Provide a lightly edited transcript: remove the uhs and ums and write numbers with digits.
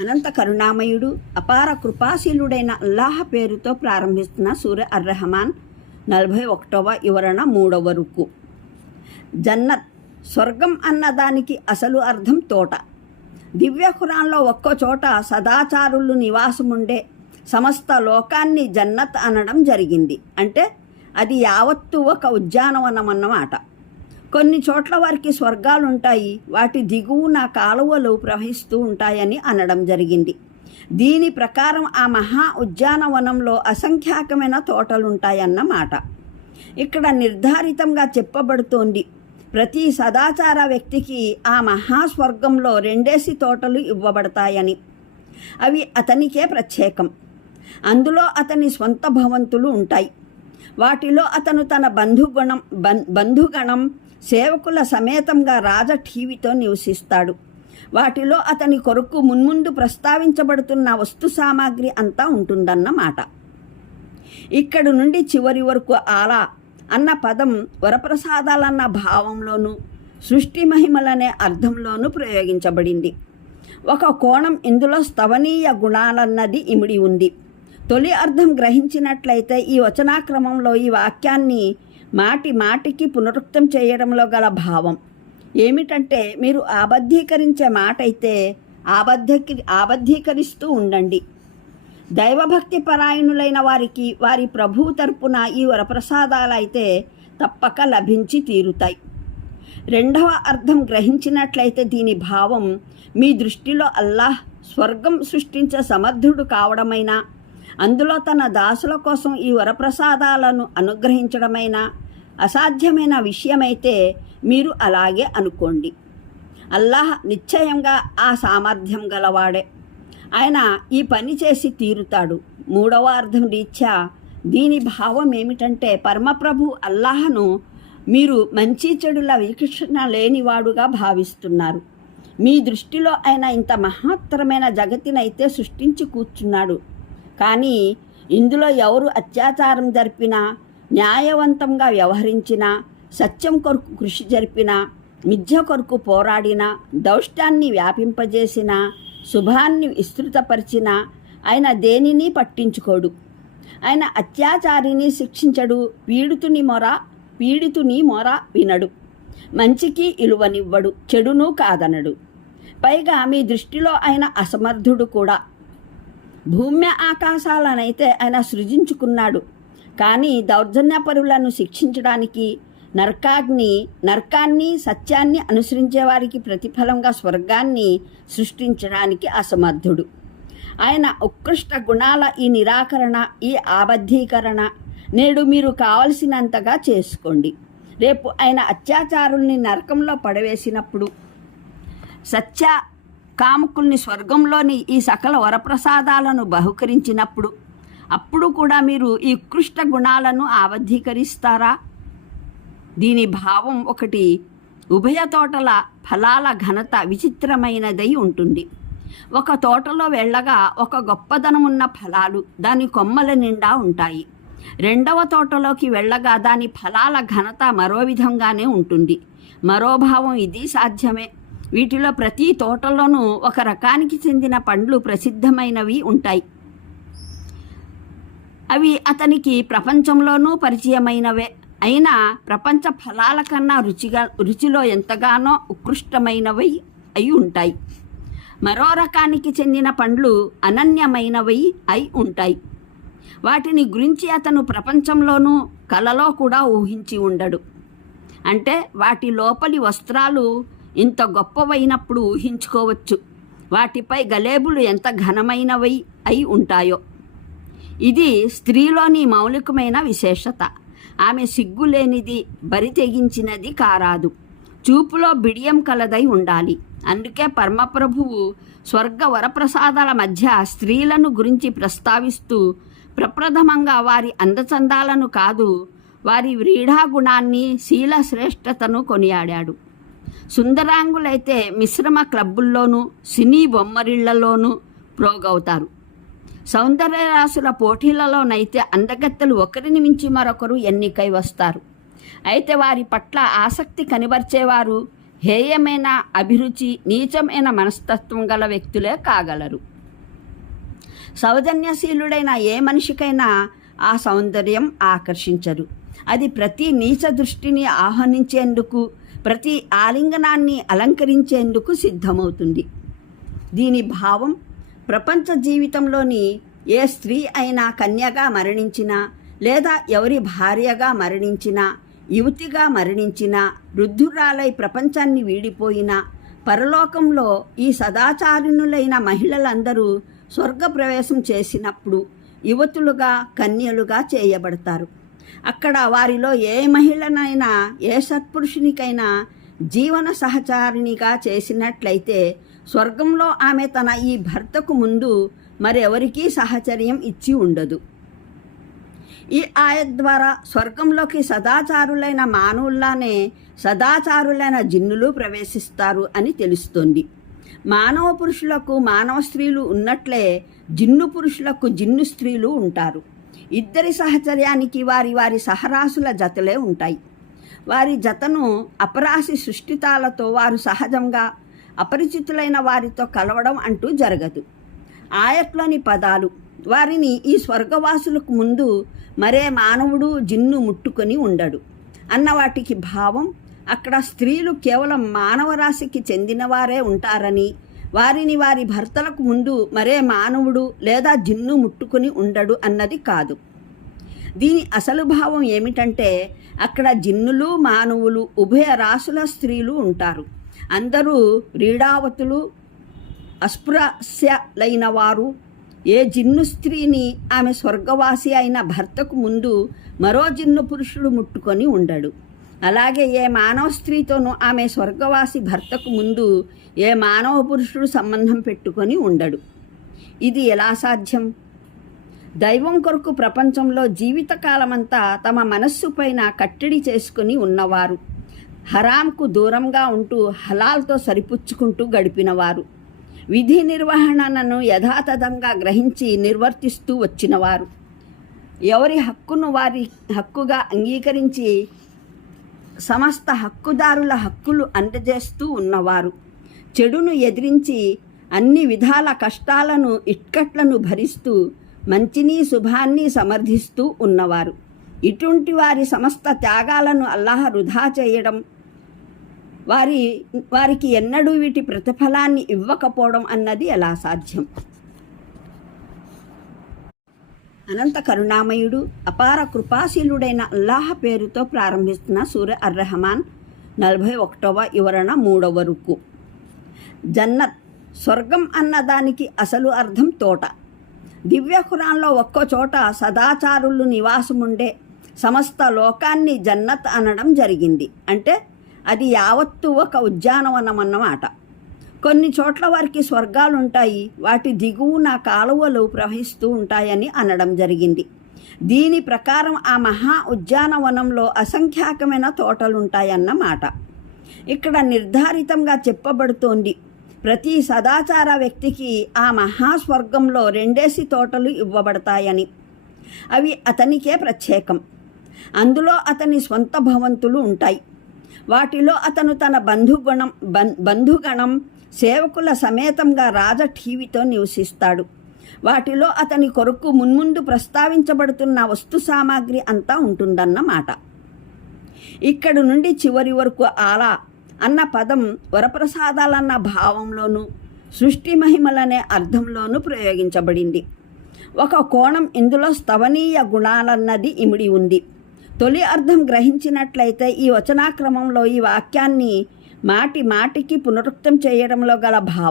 అనంత కరుణామయుడు అపార కృపాశీలుడైన అల్లాహ్ పేరుతో ప్రారంభిస్తున్న సూర అర్-రెహమాన్ 41వ వివరణ 3వ రుకు. జన్నత్ స్వర్గం అన్నదానికి అసలు అర్థం తోట. దివ్య ఖురాన్లో ఒక్కో చోట సదాచారులు నివాసముండే సమస్త లోకాన్ని జన్నత్ అనడం జరిగింది. అంటే అది యావత్తు ఒక ఉద్యానవనం అన్నమాట. కొన్ని చోట్ల వారికి స్వర్గాలుంటాయి, వాటి దిగువన కాలువలు ప్రవహిస్తూ ఉంటాయని అనడం జరిగింది. దీని ప్రకారం ఆ మహా ఉద్యానవనంలో అసంఖ్యాకమైన తోటలుంటాయన్నమాట. ఇక్కడ నిర్ధారితంగా చెప్పబడుతోంది, ప్రతి సదాచార వ్యక్తికి ఆ మహాస్వర్గంలో 2 తోటలు ఇవ్వబడతాయని. అవి అతనికే ప్రత్యేకం. అందులో అతని స్వంత భవంతులు ఉంటాయి. వాటిలో అతను తన బంధుగణం సేవకుల సమేతంగా రాజఠీవితో నివసిస్తాడు. వాటిలో అతని కొరకు మున్ముందు ప్రస్తావించబడుతున్న వస్తు సామాగ్రి అంతా ఉంటుందన్నమాట. ఇక్కడి నుండి చివరి వరకు ఆలా అన్న పదం వరప్రసాదాలన్న భావంలోనూ సృష్టి మహిమలనే అర్థంలోనూ ప్రయోగించబడింది. ఒక కోణం ఇందులో స్తవనీయ గుణాలన్నది ఇమిడి ఉంది. తొలి అర్థం గ్రహించినట్లయితే ఈ వచనాక్రమంలో ఈ వాక్యాన్ని మాటి మాటికి పునరుక్తం చేయడంలో గల భావం ఏమిటంటే, మీరు ఆబద్ధీకరించే మాట అయితే ఆబద్ధీకరిస్తూ ఉండండి. దైవభక్తి పరాయణులైన వారికి వారి ప్రభువు తరపున ఈ వరప్రసాదాలైతే తప్పక లభించి తీరుతాయి. రెండవ అర్థం గ్రహించినట్లయితే దీని భావం మీ దృష్టిలో అల్లాహ్ స్వర్గం సృష్టించే సమర్థుడు కావడమైనా, అందులో తన దాసుల కోసం ఈ వరప్రసాదాలను అనుగ్రహించడమైనా అసాధ్యమైన విషయమైతే మీరు అలాగే అనుకోండి. అల్లాహ్ నిశ్చయంగా ఆ సామర్థ్యం గలవాడే. ఆయన ఈ పని చేసి తీరుతాడు. మూడవ అర్థం రీత్యా దీని భావం ఏమిటంటే, పరమప్రభు అల్లాహను మీరు మంచి చెడుల వీక్షణ లేనివాడుగా భావిస్తున్నారు. మీ దృష్టిలో ఆయన ఇంత మహత్తరమైన జగతినైతే సృష్టించి కూర్చున్నాడు. కానీ ఇందులో ఎవరు అత్యాచారం జరిపినా, న్యాయవంతంగా వ్యవహరించినా, సత్యం కొరకు కృషి జరిపినా, మిథ్య కొరకు పోరాడినా, దౌష్టాన్ని వ్యాపింపజేసినా, శుభాన్ని విస్తృతపరిచినా ఆయన దేనిని పట్టించుకోడు. ఆయన అత్యాచారిని శిక్షించడు, పీడితుని మొర వినడు, మంచికి ఇలువనివ్వడు, చెడును కాదనడు. పైగా మీ దృష్టిలో ఆయన అసమర్థుడు కూడా. భూమ్య ఆకాశాలనైతే ఆయన సృజించుకున్నాడు, కానీ దౌర్జన్యపరులను శిక్షించడానికి నరకాన్ని సత్యాన్ని అనుసరించే వారికి ప్రతిఫలంగా స్వర్గాన్ని సృష్టించడానికి అసమర్థుడు. ఆయన ఉత్కృష్ట గుణాల ఈ నిరాకరణ, ఈ ఆబద్ధీకరణ నేడు మీరు కావలసినంతగా చేసుకోండి. రేపు ఆయన అత్యాచారుల్ని నరకంలో పడవేసినప్పుడు, సత్య కాముకుల్ని స్వర్గంలోని ఈ సకల వరప్రసాదాలను బహుకరించినప్పుడు, అప్పుడు కూడా మీరు ఈ ఉత్కృష్ట గుణాలను ఆబద్ధీకరిస్తారా? దీని భావం ఒకటి, ఉభయ తోటల ఫలాల ఘనత విచిత్రమైనదై ఉంటుంది. ఒక తోటలో వెళ్ళగా ఒక గొప్పదనమున్న ఫలాలు దాని కొమ్మల నిండా ఉంటాయి. రెండవ తోటలోకి వెళ్ళగా దాని ఫలాల ఘనత మరో విధంగానే ఉంటుంది. మరో భావం ఇది సాధ్యమే. వీటిలో ప్రతి తోటలోనూ ఒక రకానికి చెందిన పండ్లు ప్రసిద్ధమైనవి ఉంటాయి. అవి అతనికి ప్రపంచంలోనూ పరిచయమైనవే. అయినా ప్రపంచ ఫలాల కన్నా రుచిలో ఎంతగానో ఉత్కృష్టమైనవి అయి ఉంటాయి. మరో రకానికి చెందిన పండ్లు అనన్యమైనవి అయి ఉంటాయి. వాటిని గురించి అతను ప్రపంచంలోనూ కలలో కూడా ఊహించి ఉండడు. అంటే వాటి లోపలి వస్త్రాలు ఇంత గొప్పవైనప్పుడు ఊహించుకోవచ్చు, వాటిపై గలేబులు ఎంత ఘనమైనవి అయి ఉంటాయో. ఇది స్త్రీలోని మౌలికమైన విశేషత. ఆమె సిగ్గులేనిది, బరి తెగించినది కారాదు, చూపులో బిడియం కలదై ఉండాలి. అందుకే పరమప్రభువు స్వర్గ వరప్రసాదాల మధ్య స్త్రీలను గురించి ప్రస్తావిస్తూ ప్రప్రథమంగా వారి అందచందాలను కాదు, వారి వ్రీఢాగుణాన్ని, శీల శ్రేష్టతను కొనియాడాడు. సుందరాంగులైతే మిశ్రమ క్లబ్బుల్లోనూ సినీ బొమ్మరిళ్లలోనూ ప్రోగవుతారు. సౌందర్యరాశుల పోటీలలోనైతే అందగత్తెలు ఒకరిని మించి మరొకరు ఎన్నికై వస్తారు. అయితే వారి పట్ల ఆసక్తి కనిబర్చేవారు హేయమైన అభిరుచి, నీచమైన మనస్తత్వం గల వ్యక్తులే కాగలరు. సౌజన్యశీలుడైన ఏ మనిషికైనా ఆ సౌందర్యం ఆకర్షించరు. అది ప్రతి నీచ దృష్టిని ఆహ్వానించేందుకు, ప్రతి ఆలింగనాన్ని అలంకరించేందుకు సిద్ధమవుతుంది. దీని భావం ప్రపంచ జీవితంలోని ఏ స్త్రీ అయినా కన్యగా మరణించినా, లేదా ఎవరి భార్యగా మరణించినా, యువతిగా మరణించినా, వృద్ధురాలై ప్రపంచాన్ని వీడిపోయినా, పరలోకంలో ఈ సదాచారిణులైన మహిళలందరూ స్వర్గప్రవేశం చేసినప్పుడు యువతులుగా, కన్యలుగా చేయబడతారు. అక్కడ వారిలో ఏ మహిళనైనా, ఏ సత్పురుషునికైనా జీవన సహచారిణిగా చేసినట్లయితే స్వర్గంలో ఆమె తన ఈ భర్తకు ముందు మరెవరికీ సహచర్యం ఇచ్చి ఉండదు. ఈ ఆయత్ ద్వారా స్వర్గంలోకి సదాచారులైన మానవుల్లానే సదాచారులైన జిన్నులు ప్రవేశిస్తారు అని తెలుస్తోంది. మానవ పురుషులకు మానవ స్త్రీలు ఉన్నట్లే జిన్ను పురుషులకు జిన్ను స్త్రీలు ఉంటారు. ఇద్దరి సహచర్యానికి వారి వారి సహరాసుల జతలే ఉంటాయి. వారి జతను అపరాశి సృష్టితాలతో వారు సహజంగా అపరిచితులైన వారితో కలవడం అంటూ జరగదు. ఆయట్లోని పదాలు వారిని ఈ స్వర్గవాసులకు ముందు మరే మానవుడు జిన్ను ముట్టుకొని ఉండడు అన్న వాటికి భావం, అక్కడ స్త్రీలు కేవలం మానవ రాశికి చెందినవారే ఉంటారని, వారిని వారి భర్తలకు ముందు మరే మానవుడు లేదా జిన్ను ముట్టుకొని ఉండడు అన్నది కాదు. దీని అసలు భావం ఏమిటంటే, అక్కడ జిన్నులు, మానవులు, ఉభయ రాసుల స్త్రీలు ఉంటారు. అందరూ క్రీడావతులు, అస్పృశ్యలైన వారు. ఏ జిన్ను స్త్రీని ఆమె స్వర్గవాసి అయిన భర్తకు ముందు మరో జిన్ను పురుషుడు ముట్టుకొని ఉండడు. అలాగే ఏ మానవ స్త్రీతోనూ ఆమె స్వర్గవాసి భర్తకు ముందు ఏ మానవ పురుషుడు సంబంధం పెట్టుకొని ఉండడు. ఇది ఎలా సాధ్యం? దైవం కొరకు ప్రపంచంలో జీవితకాలమంతా తమ మనస్సు పైన కట్టడి చేసుకుని ఉన్నవారు, హరాంకు దూరంగా ఉంటూ హలాల్తో సరిపుచ్చుకుంటూ గడిపినవారు, విధి నిర్వహణను యథాతథంగా గ్రహించి నిర్వర్తిస్తూ వచ్చినవారు, ఎవరి హక్కును వారి హక్కుగా అంగీకరించి సమస్త హక్కుదారుల హక్కులు అందజేస్తూ ఉన్నవారు, చెడును ఎదిరించి అన్ని విధాల కష్టాలను, ఇక్కట్లను భరిస్తూ మంచిని, శుభాన్ని సమర్థిస్తూ ఉన్నవారు. ఇటువంటి వారి సమస్త త్యాగాలను అల్లాహ్ వృధా చేయడం, వారికి ఎన్నడూ వీటి ప్రతిఫలాన్ని ఇవ్వకపోవడం అన్నది ఎలా సాధ్యం? అనంత కరుణామయుడు, అపార కృపాశీలుడైన అల్లాహ్ పేరుతో ప్రారంభిస్తున్న సూర అర్-రెహమాన్ 41వ వివరణ 3వ రుకు. జన్నత్, స్వర్గం అన్నదానికి అసలు అర్థం తోట. దివ్య ఖురాన్లో ఒక్కో చోట సదాచారులు నివాసముండే సమస్త లోకాన్ని జన్నత్ అనడం జరిగింది. అంటే అది యావత్తు ఒక ఉద్యానవనం అన్నమాట. కొన్ని చోట్ల వారికి స్వర్గాలుంటాయి, వాటి దిగువన కాలువలు ప్రవహిస్తూ ఉంటాయని అనడం జరిగింది. దీని ప్రకారం ఆ మహా ఉద్యానవనంలో అసంఖ్యాకమైన తోటలుంటాయన్నమాట. ఇక్కడ నిర్ధారితంగా చెప్పబడుతోంది, ప్రతి సదాచార వ్యక్తికి ఆ మహాస్వర్గంలో 2 తోటలు ఇవ్వబడతాయని. అవి అతనికే ప్రత్యేకం. అందులో అతని స్వంత భవంతులు ఉంటాయి. వాటిలో అతను తన బంధుగణం, సేవకుల సమేతంగా రాజఠీవితో నివసిస్తాడు. వాటిలో అతని కొరకు మున్ముందు ప్రస్తావించబడుతున్న వస్తు సామాగ్రి అంతా ఉంటుందన్నమాట. ఇక్కడి నుండి చివరి వరకు ఆలా అన్న పదం వరప్రసాదాలన్న భావంలోనూ, సృష్టి మహిమలనే అర్థంలోనూ ప్రయోగించబడింది. ఒక కోణం ఇందులో స్తవనీయ గుణాలన్నది ఇమిడి ఉంది. తొలి అర్థం గ్రహించినట్లయితే ఈ వచనాక్రమంలో ఈ వాక్యాన్ని మాటి మాటికి పునరుక్తం చేయడంలో గల భావం